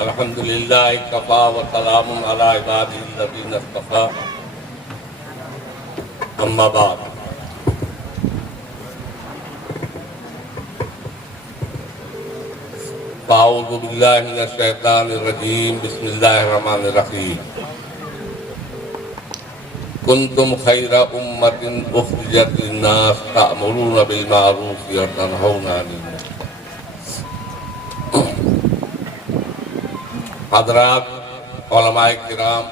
الحمد للہ کفا وسلام علی عبادہ الذین اصطفیٰ اما بعد اعوذ باللہ من الشیطان الرجیم بسم اللہ الرحمن الرحیم کنتم خیر امۃ اخرجت للناس تأمرون بالمعروف وتنہون عن المنکر۔ حضرات علماء کرام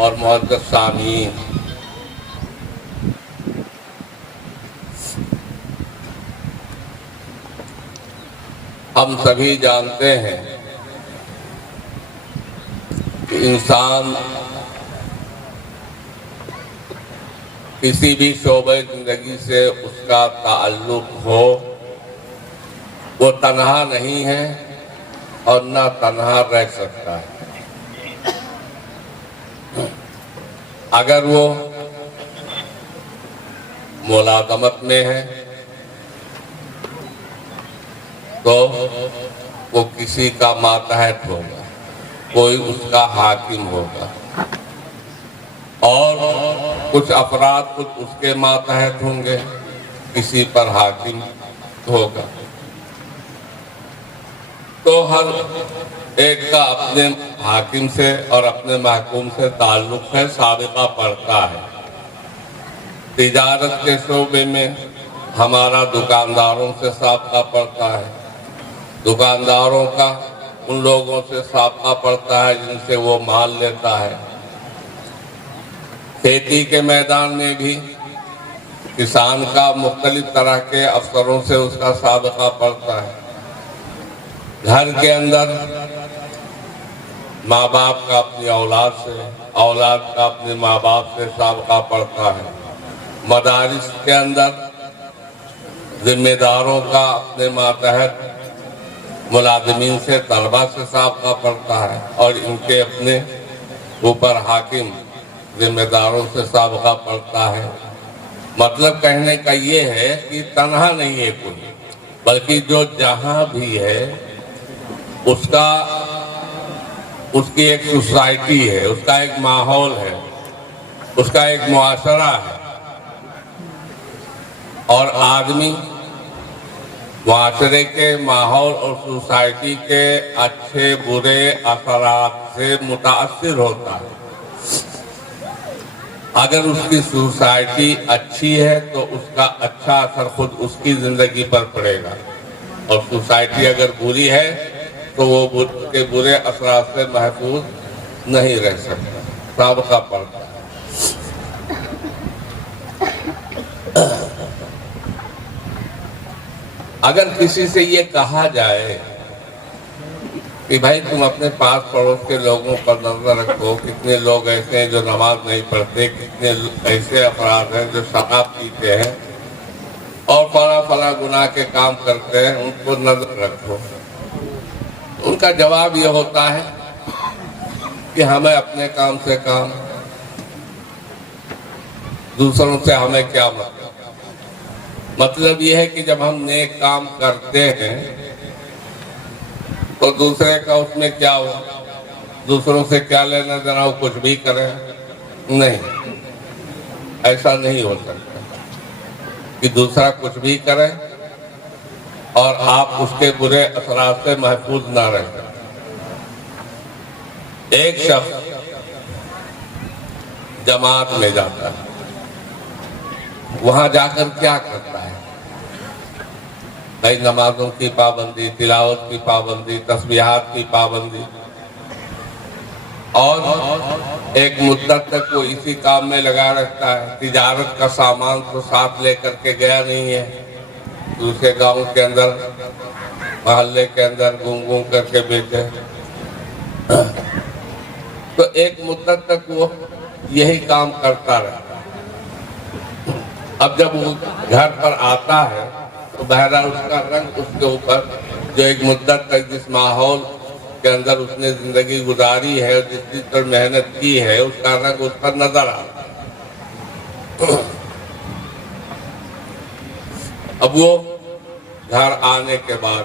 اور معزز سامعین، ہم سبھی جانتے ہیں کہ انسان کسی بھی شعبۂ زندگی سے اس کا تعلق ہو، وہ تنہا نہیں ہے اور نہ تنہا رہ سکتا ہے۔ اگر وہ ملازمت میں ہے تو وہ کسی کا ماتحت ہوگا، کوئی اس کا حاکم ہوگا، اور کچھ افراد کچھ اس کے ماتحت ہوں گے، کسی پر حاکم ہوگا۔ تو ہر ایک کا اپنے حاکم سے اور اپنے محکوم سے تعلق ہے، سابقہ پڑتا ہے۔ تجارت کے شعبے میں ہمارا دکانداروں سے سابقہ پڑتا ہے، دکانداروں کا ان لوگوں سے سابقہ پڑتا ہے جن سے وہ مال لیتا ہے۔ کھیتی کے میدان میں بھی کسان کا مختلف طرح کے افسروں سے اس کا سابقہ پڑتا ہے۔ گھر کے اندر ماں باپ کا اپنی اولاد سے، اولاد کا اپنے ماں باپ سے سابقہ پڑتا ہے۔ مدارس کے اندر ذمہ داروں کا اپنے ماتحت ملازمین سے، طلبہ سے سابقہ پڑتا ہے، اور ان کے اپنے اوپر حاکم ذمہ داروں سے سابقہ پڑتا ہے۔ مطلب کہنے کا یہ ہے کہ تنہا نہیں ہے کوئی، بلکہ جو جہاں بھی ہے اس کی ایک سوسائٹی ہے، اس کا ایک ماحول ہے، اس کا ایک معاشرہ ہے، اور آدمی معاشرے کے ماحول اور سوسائٹی کے اچھے برے اثرات سے متاثر ہوتا ہے۔ اگر اس کی سوسائٹی اچھی ہے تو اس کا اچھا اثر خود اس کی زندگی پر پڑے گا، اور سوسائٹی اگر بری ہے تو وہ اس کے برے اثرات سے محفوظ نہیں رہ سکتا، سابقہ پڑتا ہے۔ اگر کسی سے یہ کہا جائے کہ بھائی تم اپنے پاس پڑوس کے لوگوں پر نظر رکھو، کتنے لوگ ایسے ہیں جو نماز نہیں پڑھتے، کتنے ایسے افراد ہیں جو شراب پیتے ہیں اور فلاں گناہ کے کام کرتے ہیں، ان کو نظر رکھو، ان کا جواب یہ ہوتا ہے کہ ہمیں اپنے کام سے کام، دوسروں سے ہمیں کیا مطلب یہ ہے کہ جب ہم نیک کام کرتے ہیں تو دوسرے کا اس میں کیا ہو، دوسروں سے کیا لینا دینا، وہ کچھ بھی کرے، نہیں، ایسا نہیں ہو سکتا کہ دوسرا کچھ بھی کرے اور آپ اس کے برے اثرات سے محفوظ نہ رہ سکیں۔ ایک شخص جماعت میں جاتا ہے، وہاں جا کر کیا کرتا ہے؟ بھائی نمازوں کی پابندی، تلاوت کی پابندی، تسبیحات کی پابندی، اور ایک مدت تک وہ اسی کام میں لگا رہتا ہے۔ تجارت کا سامان تو ساتھ لے کر کے گیا نہیں ہے، دوسرے گاؤں کے اندر، محلے کے اندر گھوم کر کے بیچے، تو ایک مدت تک وہ یہی کام کرتا رہتا۔ اب جب وہ گھر پر آتا ہے تو بہرحال اس کا رنگ اس کے اوپر، جو ایک مدت تک جس ماحول کے اندر اس نے زندگی گزاری ہے اور جس چیز پر محنت کی ہے، اس کا رنگ اس پر نظر آتا ہے۔ اب وہ گھر آنے کے بعد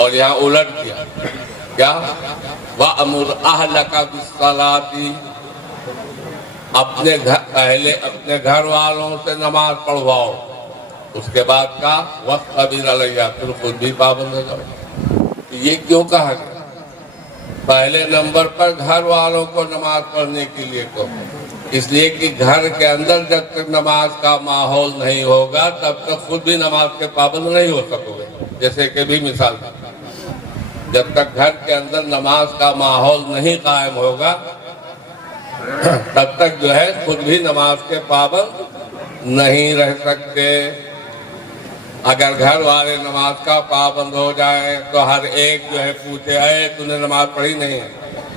اور یہاں الٹ کیا کیا وَأْمُرْ أَهْلَكَ بِالصَّلَاةِ، پہلے اپنے گھر والوں سے نماز پڑھواؤ، اس کے بعد کہا وَاصْطَبِرْ عَلَيْهَا، پھر خود بھی پابند ہو جاؤ۔ یہ کیوں کہا گیا؟ پہلے نمبر پر گھر والوں کو نماز پڑھنے کے لیے کہو، اس لیے کہ گھر کے اندر جب تک نماز کا ماحول نہیں ہوگا تب تک خود بھی نماز کے پابند نہیں ہو سکو گے۔ جیسے کہ بھی مثال دی، جب تک گھر کے اندر نماز کا ماحول نہیں قائم ہوگا تب تک جو ہے خود بھی نماز کے پابند نہیں رہ سکتے۔ اگر گھر والے نماز کا پابند ہو جائے تو ہر ایک جو ہے پوچھے اے تو نے نماز پڑھی نہیں ہے،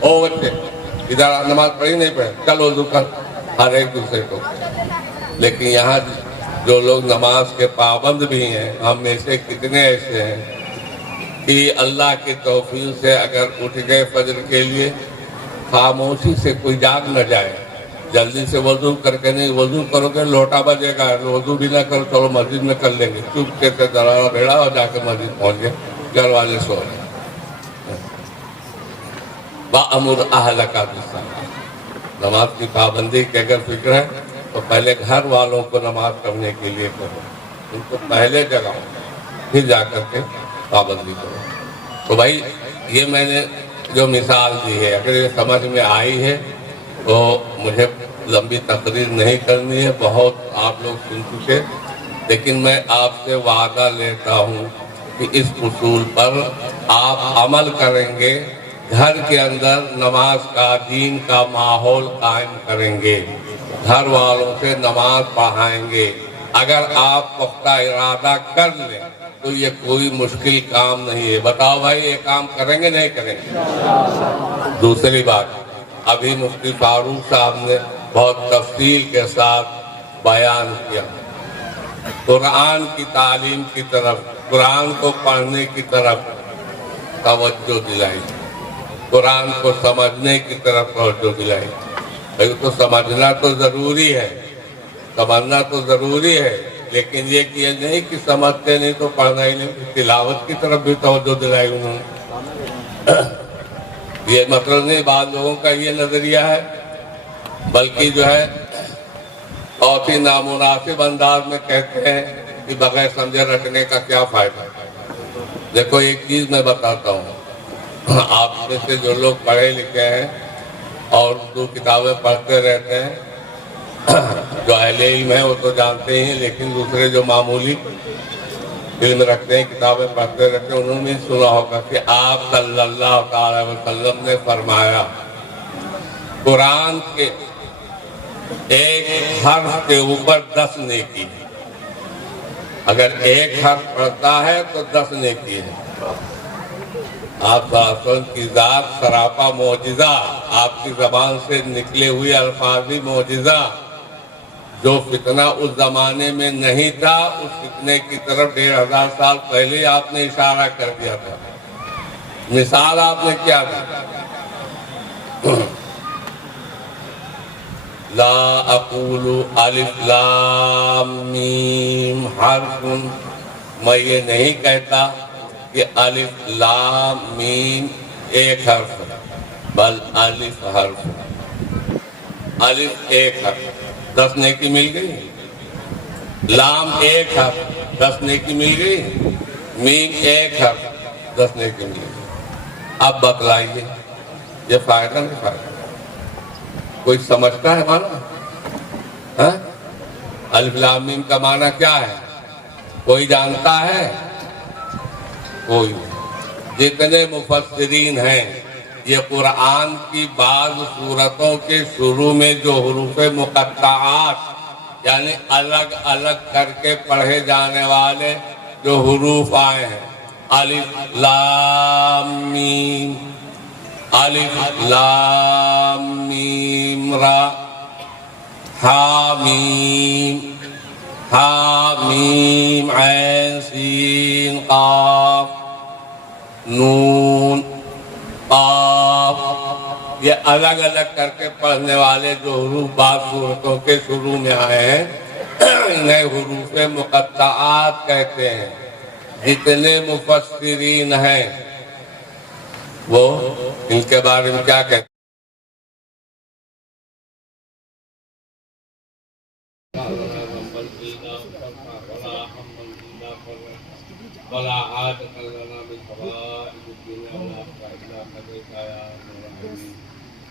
او بچے ادھر نماز پڑھی نہیں پڑھے، چل وضو کر، ہر ایک دوسرے کو۔ لیکن یہاں جو لوگ نماز کے پابند بھی ہیں، ہم میں سے کتنے ایسے ہیں کہ اللہ کی توفیق سے اگر اٹھ گئے فجر کے لیے، خاموشی سے کوئی جاگ نہ جائے، جلدی سے وضو کر کے نہیں، وضو کرو گے لوٹا بجے گا، وضو بھی نہ کرو چلو مسجد میں کر لیں گے، چپ سے دراڑا بھیڑا اور جا کے مسجد پہنچ گئے، گھر والے سو رہے۔ وَأْمُرْ أَهْلَكَ بِالصَّلَاةِ، نماز کی پابندی کی اگر فکر ہے تو پہلے گھر والوں کو نماز پڑھنے کے لیے کرو، ان کو پہلے جگاؤ، پھر جا کر کے پابندی کرو۔ تو بھائی یہ میں نے جو مثال دی ہے، اگر یہ سمجھ میں آئی ہے تو مجھے لمبی تقریر نہیں کرنی ہے، بہت آپ لوگ سن چکے، لیکن میں آپ سے وعدہ لیتا ہوں کہ اس اصول پر آپ عمل کریں گے، گھر کے اندر نماز کا، دین کا ماحول قائم کریں گے، گھر والوں سے نماز پڑھائیں گے۔ اگر آپ پختہ ارادہ کر لیں تو یہ کوئی مشکل کام نہیں ہے۔ بتاؤ بھائی یہ کام کریں گے نہیں کریں گے؟ دوسری بات، ابھی مفتی فاروق صاحب نے بہت تفصیل کے ساتھ بیان کیا، قرآن کی تعلیم کی طرف، قرآن کو پڑھنے کی طرف توجہ دلائی، قرآن کو سمجھنے کی طرف توجہ دلائی۔ بھائی تو سمجھنا تو ضروری ہے، سمجھنا تو ضروری ہے، لیکن یہ نہیں کہ سمجھتے نہیں تو پڑھنا ہی نہیں، تلاوت کی طرف بھی توجہ دلائی انہوں نے۔ یہ مطلب نہیں بعض لوگوں کا یہ نظریہ ہے، بلکہ جو ہے بہت ہی نامناسب انداز میں کہتے ہیں کہ بغیر سمجھے رکھنے کا کیا فائدہ۔ دیکھو ایک چیز میں بتاتا ہوں، آپ میں سے جو لوگ پڑھے لکھے ہیں اور اردو کتابیں پڑھتے رہتے ہیں، جو اہل علم ہیں وہ تو جانتے ہیں، لیکن دوسرے جو معمولی علم رکھتے ہیں، کتابیں پڑھتے رہتے ہیں، انہوں نے سنا ہوگا کہ آپ صلی اللہ تعالی وسلم نے فرمایا قرآن کے ایک حرف کے اوپر 10 نیکی ہے۔ اگر ایک حرف پڑھتا ہے تو 10 نیکی ہے۔ آپ صلی اللہ علیہ وسلم کی ذات سراپا معجزہ، آپ کی زبان سے نکلے ہوئے الفاظی معجزہ، جو فتنہ اس زمانے میں نہیں تھا، اس فتنے کی طرف 1500 سال پہلے آپ نے اشارہ کر دیا تھا۔ مثال آپ نے کیا دی؟ لا اقول الف لام میم حرف، میں یہ نہیں کہتا کہ الف لام میم ایک حرف ہے، بل الف حرف، الف ایک حرف 10 نیکی مل گئی، لام ایک حرف 10 نیکی مل گئی، میم ایک حرف 10 نیکی مل گئی۔ اب بتلائیے یہ فائدہ نہیں فائدہ؟ کوئی سمجھتا ہے معنی؟ الف لام میم کا معنی کیا ہے؟ کوئی جانتا ہے؟ کوئی نہیں۔ جتنے مفسرین ہیں یہ قرآن کی بعض سورتوں کے شروع میں جو حروف مقطعات یعنی الگ الگ کر کے پڑھے جانے والے جو حروف آئے ہیں، الف لام میم، الف لام میم را، ہا میم عین سین قاف نون قاف، یہ الگ الگ کر کے پڑھنے والے جو حروف بعض سورتوں کے شروع میں آئے ہیں انہیں حروف مقطعات کہتے ہیں۔ جتنے مفسرین ہیں وہ ان کے بارے میں کیا کہتے ہیں؟ ولا حاجة لنا من حوائج الدنيا والآخرة إلا قضيتها يا أرحم الراحمين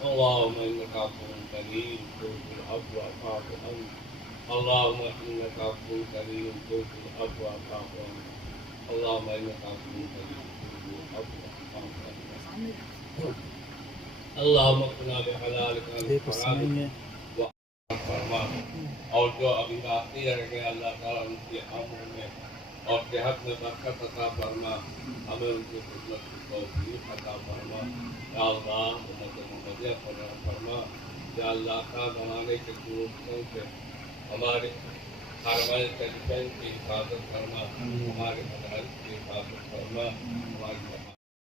اللهم إنك عفو كريم تحب العفو فاعف عنا اللهم إنك عفو كريم تحب العفو فاعف عنا اللهم إنك عفو كريم تحب العفو فاعف عنا اللهم اقنا بحلالك عن حرامك فرما اور جو ابھی باقی رہ گئے اللہ تعالیٰ ان کے عمر میں اور صحت میں برکت عطا فرما ہمیں ان کی خدمت کی توفیق عطا فرما یا اللہ امت محمدیہ پر رحم فرما یا اللہ کا زمانے کے دوستوں سے ہمارے حرمین شریفین کی حفاظت فرما ہمارے مدارس کی حفاظت فرما ہماری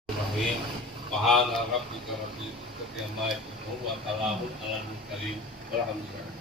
رحیم سبحان ربک رب العزة عما یصفون وسلام علی المرسلین والحمد للہ